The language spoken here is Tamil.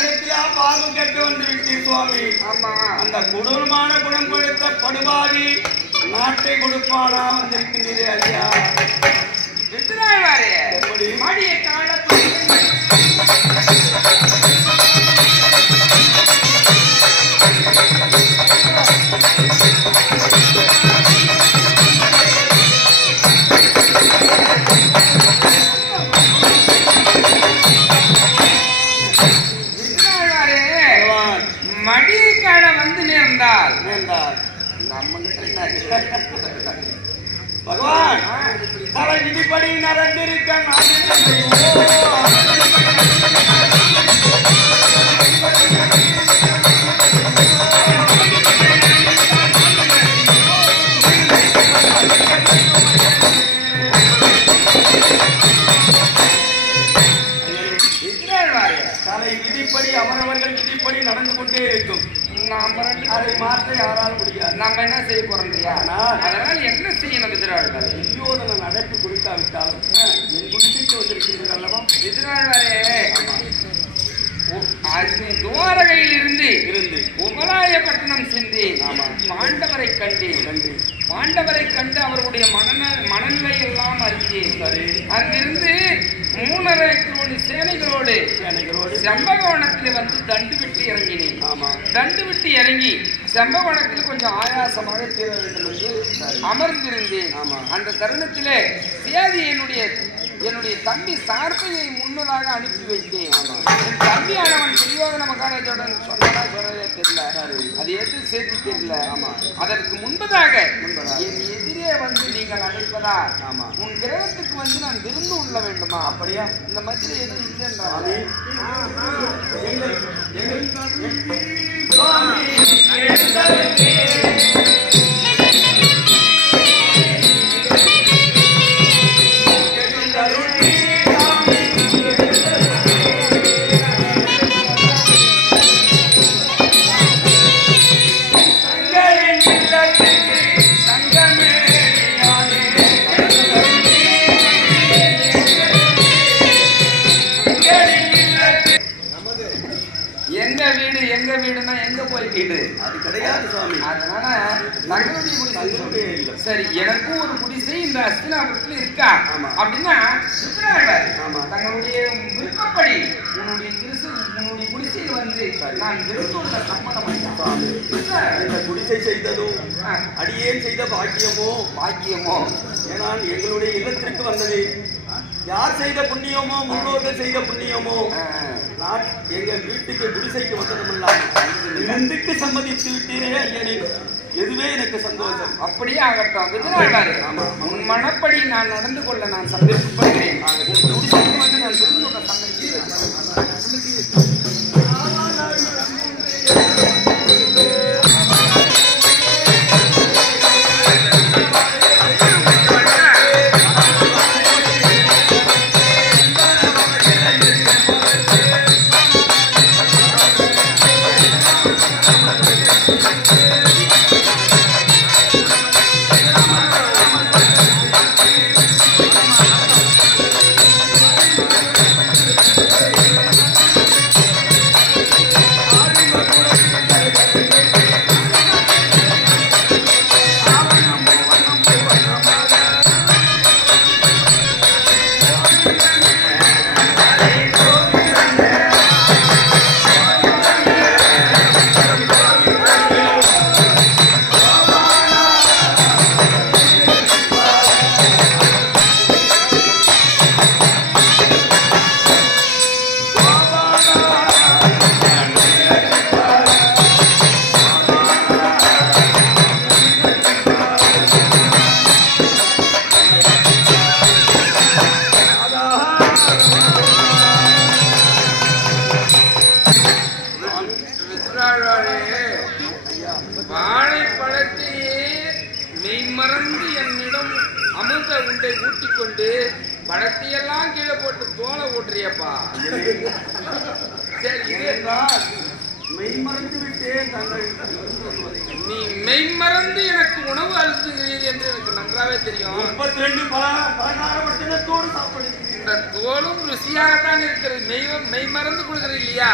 என்னிடத்தில பாவம் கேட்க வந்து விட்டீர் சுவாமி. ஆமா, அந்த கொடூரமான குணம் கொடுத்த படுபாவி நாட்டை கொடுப்பானா வந்திருக்கின்றீரே ஐயா. வித்ராழ்வாரே, எப்படி மடியை காண மடியைக்கான வந்து நேர்ந்தால் நம்ம பகவான் தலை விதிப்படி நடந்திருக்க தலை விதிப்படி அவரவர்கள் விதிப்படி நடந்து கொண்டே இருக்கும். அதை மாற்ற யாராலும் முடியாது. நாம என்ன செய்ய போறோம் இல்லையா? அதனால என்ன செய்யணும் வித்ராழ்வாரே? துரியோதனன் அழைப்பு கொடுக்காவிட்டாலும் என் குடிசைக்கு வந்திருக்கிறீர்கள் அல்லவா வித்ராழ்வாரே? துவாரகையில் இருந்து உபலாயப்பட்டினம் சென்று மாண்டவரை கண்டு அவர்களுடைய மனநிலை எல்லாம் அறிஞ்சு அங்கிருந்து 3.5 கோடி சேனைகளோடு செம்பகவனத்தில் வந்து தண்டு விட்டு இறங்கினேன். தண்டு விட்டு இறங்கி செம்பகவனத்தில் கொஞ்சம் ஆயாசமாக தீர வேண்டும் என்று அமர்ந்திருந்தேன். அந்த தருணத்திலே சேதி என்னுடைய தம்பி சார்பையை முன்னதாக அனுப்பி வைத்தேன். தம்பியானவன் துரியோதன மகாராஜுடன் சொன்னதா சொல்லவே தெரியல, அது எது சேர்த்து தெரியல. அதற்கு முன்பதாக என் எதிரே வந்து நீங்கள் அழைப்பதா, உன் கிரகத்துக்கு வந்து நான் விருந்து உள்ள வேண்டுமா? அப்படியா? இந்த மாதிரி எதுவும் இல்லைன்றாங்க. எங்க வீடுன்னா எங்க போய் வீடு அது கிடையாது சுவாமி. அதனால தங்களுடைய குடிசை சரி, எனக்கும் ஒரு குடிசை இந்த அஸ்தினாபுரத்துல இருக்கா அப்படின்னா தங்களுடைய விருப்பப்படி உன்னுடைய குடிசையில் வந்து நான் விருப்பம் சம்மதம் இந்த குடிசை செய்ததும் அடியேன் செய்த பாக்கியமோ ஏனால் எங்களுடைய இல்லத்திற்கு வந்தது யார் செய்த புண்ணியமோ, முன்னோர்கள் செய்த புண்ணியமோ, நான் எங்கள் வீட்டுக்கு குடிசைக்கு வந்ததுமில்லாமல் விருந்துக்கு சம்மதித்து விட்டீரே ஐயனே, எதுவே எனக்கு சந்தோஷம். அப்படியே ஆகட்டும். உன் மனப்படி நான் நடந்து கொள்ள நான் சந்தோஷப்படுகிறேன். குடிசைக்கு வந்து நான் விருந்து சம்மதிக்கிறேன். மெய்மறந்து விட்டேன் தாங்கள். நீ மெய்மறந்து எனக்கு உணவு அழுத்துகிறீர்கள் என்று எனக்கு நன்றாவே தெரியும். 32 பலகார பட்டணத்தோடு சாப்பிடுகிறீர்கள். இந்த தோலும் ருசியாகத்தான் இருக்கிறது. மெய்மறந்து கொடுக்குறது இல்லையா?